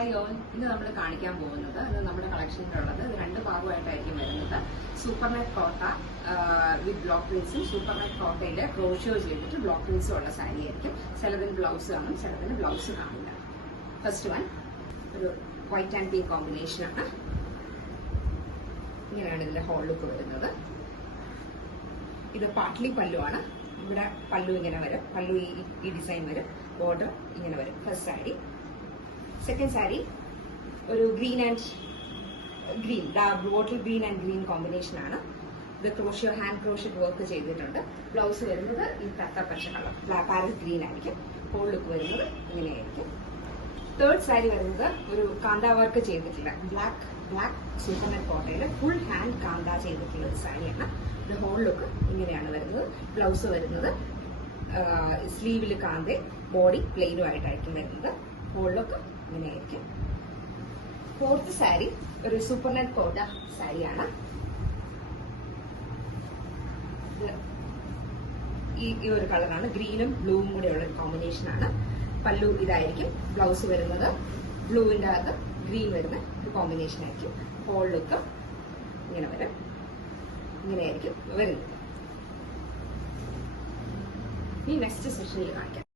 Hi all, ഇന്ന് നമ്മൾ കാണിക്കാൻ പോകുന്നത് ഇത് നമ്മുടെ കളക്ഷനിലുള്ളത് രണ്ട് ഭാഗമായിട്ടായിരിക്കും വരുന്നത്. സൂപ്പർ നെറ്റ് കോട്ട വിത്ത് ബ്ലോക്ക് പ്രിന്റ്സും സൂപ്പർ നെറ്റ് കോട്ടയിൽ ക്രോഷോ ചെയ്തിട്ട് ബ്ലോക്ക് പ്രിന്റ്സും ഉള്ള സാരി ആയിരിക്കും. ചിലതിന് ബ്ലൗസ് കാണും, ചിലതിന് ബ്ലൗസ് കാണില്ല. ഫസ്റ്റ് വൺ ഒരു വൈറ്റ് ആൻഡ് പിങ്ക് കോമ്പിനേഷനാണ്. ഇങ്ങനെയാണ് ഇതിന്റെ ഹോൾ ലുക്ക് വരുന്നത്. ഇത് പാട്ട്ലി പല്ലുവാണ്. ഇവിടെ പല്ലു ഇങ്ങനെ വരും, പല്ലു ഈ ഡിസൈൻ വരും, ബോർഡർ ഇങ്ങനെ വരും. ഫസ്റ്റ് സാരി. സെക്കൻഡ് സാരി ഒരു green and green, bottle green and green combination ആണ്. ഇത് ക്രോഷ്യോ ഹാൻഡ് ക്രോഷ്യോ വർക്ക് ചെയ്തിട്ടുണ്ട്. ബ്ലൗസ് വരുന്നത് ഈ തത്ത പച്ച കളർ പാരറ്റ് ഗ്രീൻ ആയിരിക്കും. ഹോൾ ലുക്ക് വരുന്നത് ഇങ്ങനെയായിരിക്കും. തേർഡ് സാരി വരുന്നത് ഒരു കാന്ത വർക്ക് ചെയ്തിട്ടുള്ള ബ്ലാക്ക് സൂപ്പർ നെറ്റ് കോട്ടയിൽ ഫുൾ ഹാൻഡ് കാന്ത ചെയ്തിട്ടുള്ള ഒരു സാരിയാണ്. ഇത് ഹോൾ ലുക്ക് ഇങ്ങനെയാണ് വരുന്നത്. ബ്ലൗസ് വരുന്നത് സ്ലീവിൽ കാന്ത, ബോഡി പ്ലെയിനും ആയിട്ടായിരിക്കും വരുന്നത്. ഹോൾ ലുക്ക് ഇങ്ങനെയായിരിക്കും. ഫോർത്ത് സാരി ഒരു സൂപ്പർ നെറ്റ് കോട്ട സാരിയാണ്. ഈ ഒരു കളറാണ്, ഗ്രീനും ബ്ലൂവും കൂടെ ഉള്ള ഒരു കോമ്പിനേഷൻ ആണ്. പല്ലു ഇതായിരിക്കും. ബ്ലൗസ് വരുന്നത് ബ്ലൂവിന്റെ അകത്ത് ഗ്രീൻ വരുന്ന ഒരു കോമ്പിനേഷൻ ആയിരിക്കും. ഹോൾ ലുക്ക് ഇങ്ങനെ വരും, ഇങ്ങനെയായിരിക്കും വരുന്നത്. ഈ നെക്സ്റ്റ് സെഷനിൽ കാണിക്കാം.